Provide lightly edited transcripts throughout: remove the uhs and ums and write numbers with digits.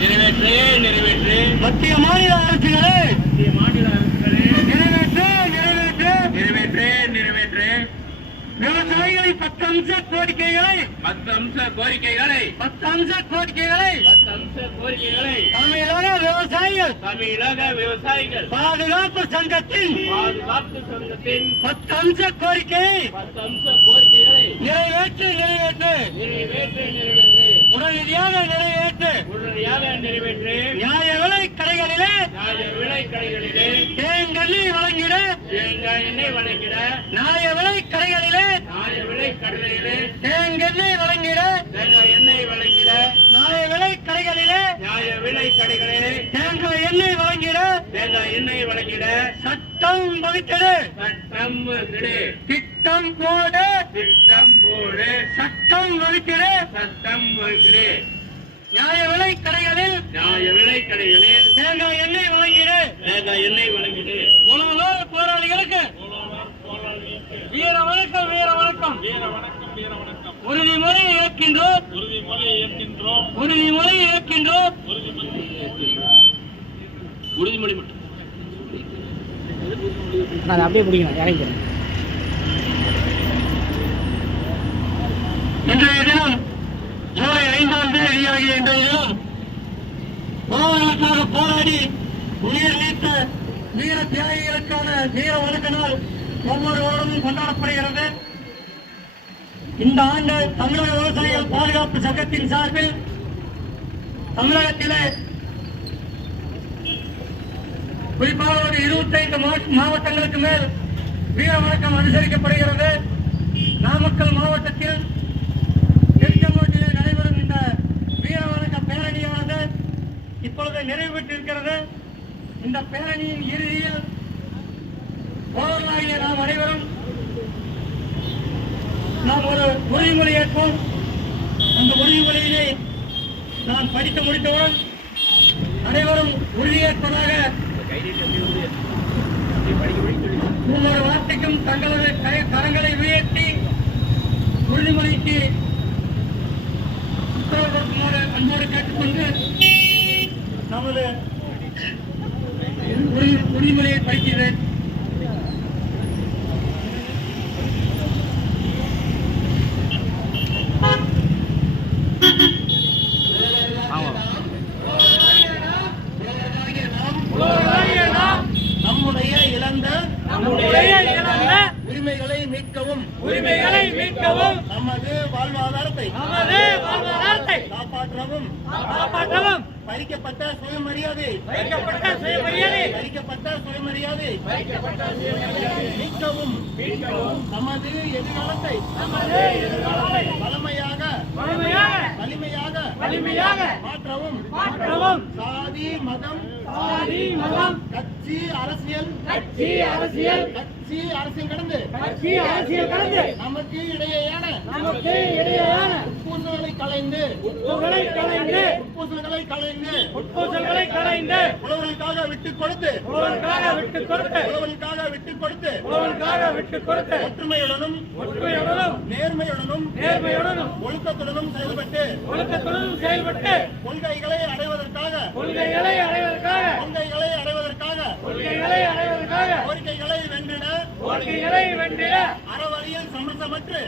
நிறைவேற்று நிறைவேற்று மத்திய மாநில அரசுகளே நிறைவேற்று நிறைவேற்று நிறைவேற்று நிறைவேற்று விவசாயிகளின் 10 அம்ச கோரிக்கைகளை 10 அம்ச கோரிக்கைகளை தமிழக விவசாயிகள் பாதுகாப்பு சங்கத்தின் 10 அம்ச கோரிக்கையை நிறைவேற்று உடனடியாக நிறைவேற்று நியாய விலை கடைகளிலே தேங்கெண்ணெய் வழங்கிட நியாய விலை கடைகளிலே தேங்கெண்ணெய் வழங்கிட நியாய விலை கடைகளிலே தேங்காய் எண்ணெய் வழங்கிட சட்டம் வகுத்திடு திட்டம் போடு சட்டம் வகுத்திடு நியாய விலை கடைகளில் தேங்காய் எண்ணெய் வழங்கிடு உணவுலோர் போராளிகளுக்கு வீர வணக்கம் உறுதிமொழி ஏற்கின்றோம் உறுதிமொழி மட்டும் நான் அப்படியே பிடிக்கணும் இறங்கிக்கிறேன். இன்றைய தினம் ஜூலை 5ஆம் தேதியாகிய இன்றைய தினம் உணவுகளுக்காக போராடி உயிர் நீத்த வீர தியாகிகளுக்கான வீர வணக்க நாள் ஒவ்வொரு வருடமும் கொண்டாடப்படுகிறது. இந்த ஆண்டு தமிழக விவசாயிகள் பாதுகாப்பு சங்கத்தின் சார்பில் தமிழகத்திலே குறிப்பாக ஒரு 25 மாவட்டங்களுக்கு மேல் வீர வணக்கம் அனுசரிக்கப்படுகிறது. நாமக்கல் மாவட்டத்தில் திருச்செங்கோட்டில் நடைபெறும் இந்த வீர வணக்க பேரணியானது இப்பொழுது நிறைவு பெற்றிருக்கிறது. இந்த பேரணியின் இறுதியில் போராளிய நாம் அனைவரும் நாம் ஒரு உறுதிமொழி ஏற்போம். அந்த உறுதிமொழியினை நான் படித்து முடித்தவுடன் அனைவரும் உறுதியேற்பதாக ஒவ்வொரு வார்த்தைக்கும் தங்களது கரங்களை உயர்த்தி உறுதிமொழிக்கு உத்தரவு கொடுக்குமாறு அன்போடு கேட்டுக்கொண்டு நமது உறுதிமொழியை படிக்கிறேன். நம்முடைய இழந்த உரிமைகளை மீட்கவும் நமது வாழ்வாதாரத்தை காப்பாற்றவும் பறிக்கப்பட்ட சுயமரியாதை மீட்கவும் நமது எதிர்காலத்தை வலிமையாக மாற்றவும் சாதி மதம் கட்சி அரசியல் கடந்து நமக்கு இடையேயான உட்பூசல்களை களைந்து உழவர்களுக்காக விட்டுக் கொடுத்து ஒற்றுமையுடனும் நேர்மையுடனும் ஒழுக்கத்துடனும் செயல்பட்டு கொள்கைகளை அடைவதற்காக கோரிக்கைகளை வென்றிட அறவழியில் சமரசமற்று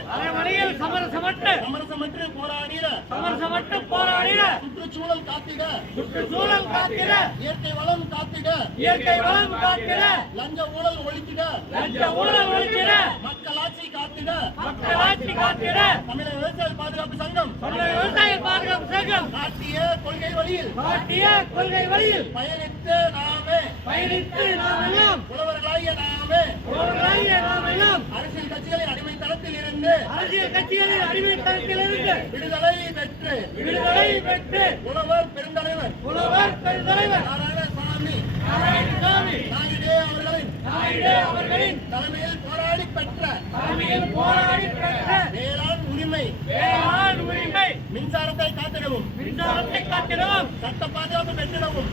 போராடிட சுற்றுச்சூழல் காத்திட இயற்கை வளம் காத்திட லஞ்ச ஊழல் ஒழித்திட மக்களாட்சி காத்திட தமிழக விவசாய பாதுகாப்பு சங்கம் காட்டிய கொள்கை வழியில் பயணித்து நாமெல்லாம் உழவர்களாகிய நாமே அரசியல் கட்சிகளின் அடிமைத்தளத்தில் இருந்து விடுதலை பெற்று உழவர் பெருந்தலைவர் நாராயணசாமி நாயுடு அவர்களின் தலைமையில் போராடி பெற்ற வேளாண் உரிமை மின்சாரத்தை காத்திடவும் சட்ட பாதுகாப்பு பெற்றிடவும்